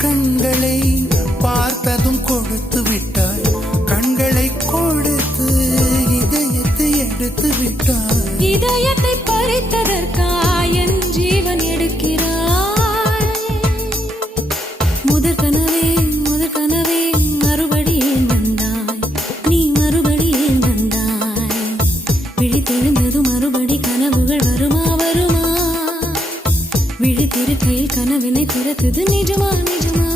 கண்களை பார்த்ததும் கொடுத்து விட்டாய், கண்களை கொடுத்து இதயத்தை எடுத்து விட்டாய். இதயத்தை பறித்ததற்காய் என் ஜீவன் எடுக்கிறாய். முதற் கனவே மறுபடியும் வந்தாய், நீ மறுபடியும் வந்தாய். விழித்தெழுந்தது மறுபடி கனவுகள் வருமா வருமா, விழித்திருக்கையில் கனவினை திறத்தது நிஜமா நிஜமா.